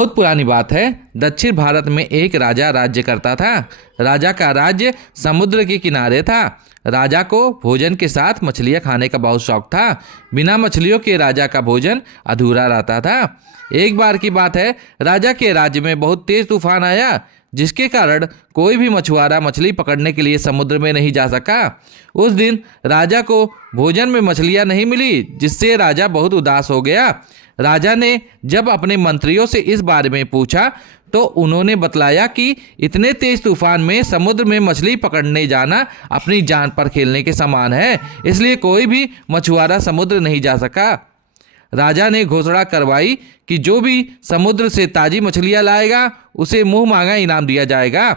बहुत पुरानी बात है। दक्षिण भारत में एक राजा राज्य करता था। राजा का राज्य समुद्र के किनारे था। राजा को भोजन के साथ मछलियाँ खाने का बहुत शौक था। बिना मछलियों के राजा का भोजन अधूरा रहता था। एक बार की बात है, राजा के राज्य में बहुत तेज तूफान आया, जिसके कारण कोई भी मछुआरा मछली पकड़ने के लिए समुद्र में नहीं जा सका। उस दिन राजा को भोजन में मछलियाँ नहीं मिली, जिससे राजा बहुत उदास हो गया। राजा ने जब अपने मंत्रियों से इस बारे में पूछा तो उन्होंने बतलाया कि इतने तेज तूफान में समुद्र में मछली पकड़ने जाना अपनी जान पर खेलने के समान है, इसलिए कोई भी मछुआरा समुद्र नहीं जा सका। राजा ने घोषणा करवाई कि जो भी समुद्र से ताजी मछलियां लाएगा उसे मुंह मांगा इनाम दिया जाएगा।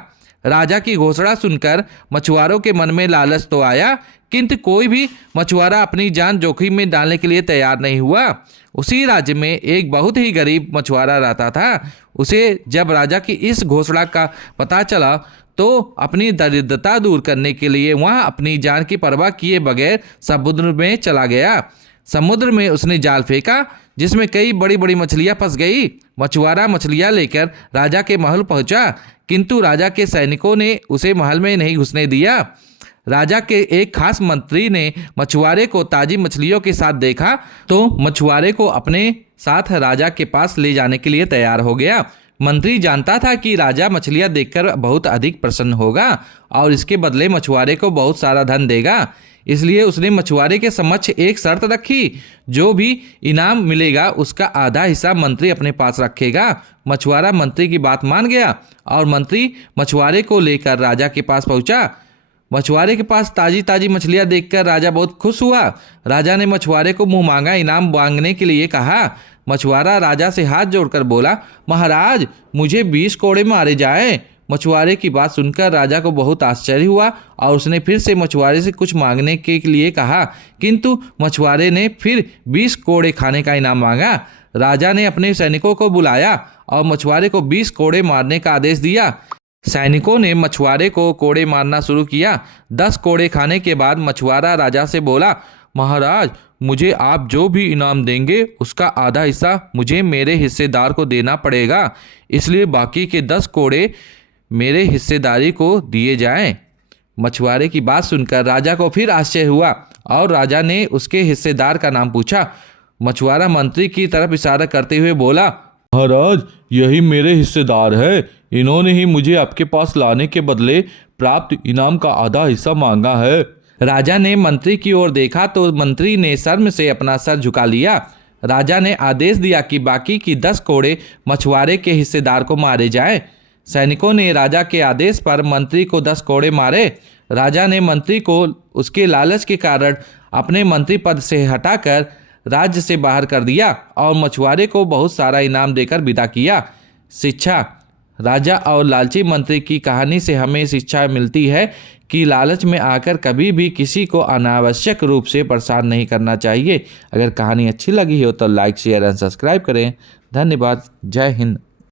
राजा की घोषणा सुनकर मछुआरों के मन में लालच तो आया, किंतु कोई भी मछुआरा अपनी जान जोखिम में डालने के लिए तैयार नहीं हुआ। उसी राज्य में एक बहुत ही गरीब मछुआरा रहता था। उसे जब राजा की इस घोषणा का पता चला तो अपनी दरिद्रता दूर करने के लिए वह अपनी जान की परवाह किए बगैर समुद्र में चला गया। समुद्र में उसने जाल फेंका, जिसमें कई बड़ी बड़ी मछलियां फंस गई। मछुआरा मछलियां लेकर राजा के महल पहुंचा, किंतु राजा के सैनिकों ने उसे महल में नहीं घुसने दिया। राजा के एक खास मंत्री ने मछुआरे को ताजी मछलियों के साथ देखा तो मछुआरे को अपने साथ राजा के पास ले जाने के लिए तैयार हो गया। मंत्री जानता था कि राजा मछलियां देखकर बहुत अधिक प्रसन्न होगा और इसके बदले मछुआरे को बहुत सारा धन देगा। इसलिए उसने मछुआरे के समक्ष एक शर्त रखी, जो भी इनाम मिलेगा उसका आधा हिस्सा मंत्री अपने पास रखेगा। मछुआरा मंत्री की बात मान गया और मंत्री मछुआरे को लेकर राजा के पास पहुंचा। मछुआरे के पास ताजी ताजी मछलियां देखकर राजा बहुत खुश हुआ। राजा ने मछुआरे को मुंह मांगा इनाम मांगने के लिए कहा। मछुआरा राजा से हाथ जोड़कर बोला, महाराज मुझे 20 कोड़े मारे जाएं। मछुआरे की बात सुनकर राजा को बहुत आश्चर्य हुआ और उसने फिर से मछुआरे से कुछ मांगने के लिए कहा, किंतु मछुआरे ने फिर 20 कोड़े खाने का इनाम मांगा। राजा ने अपने सैनिकों को बुलाया और मछुआरे को 20 कोड़े मारने का आदेश दिया। सैनिकों ने मछुआरे को कोड़े मारना शुरू किया। 10 कोड़े खाने के बाद मछुआरा राजा से बोला, महाराज मुझे आप जो भी इनाम देंगे उसका आधा हिस्सा मुझे मेरे हिस्सेदार को देना पड़ेगा, इसलिए बाकी के 10 कोड़े मेरे हिस्सेदारी को दिए जाएं। मछुआरे की बात सुनकर राजा को फिर आश्चर्य हुआ और राजा ने उसके हिस्सेदार का नाम पूछा। मछुआरा मंत्री की तरफ इशारा करते हुए बोला, महाराज यही मेरे हिस्सेदार है, इन्होंने ही मुझे आपके पास लाने के बदले प्राप्त इनाम का आधा हिस्सा मांगा है। राजा ने मंत्री की ओर देखा तो मंत्री ने शर्म से अपना सर झुका लिया। राजा ने आदेश दिया कि बाकी की 10 कोड़े मछुआरे के हिस्सेदार को मारे जाएं। सैनिकों ने राजा के आदेश पर मंत्री को 10 कोड़े मारे। राजा ने मंत्री को उसके लालच के कारण अपने मंत्री पद से हटाकर राज्य से बाहर कर दिया और मछुआरे को बहुत सारा इनाम देकर विदा किया। शिक्षा। राजा और लालची मंत्री की कहानी से हमें शिक्षा मिलती है कि लालच में आकर कभी भी किसी को अनावश्यक रूप से परेशान नहीं करना चाहिए। अगर कहानी अच्छी लगी हो तो लाइक शेयर एंड सब्सक्राइब करें। धन्यवाद। जय हिंद।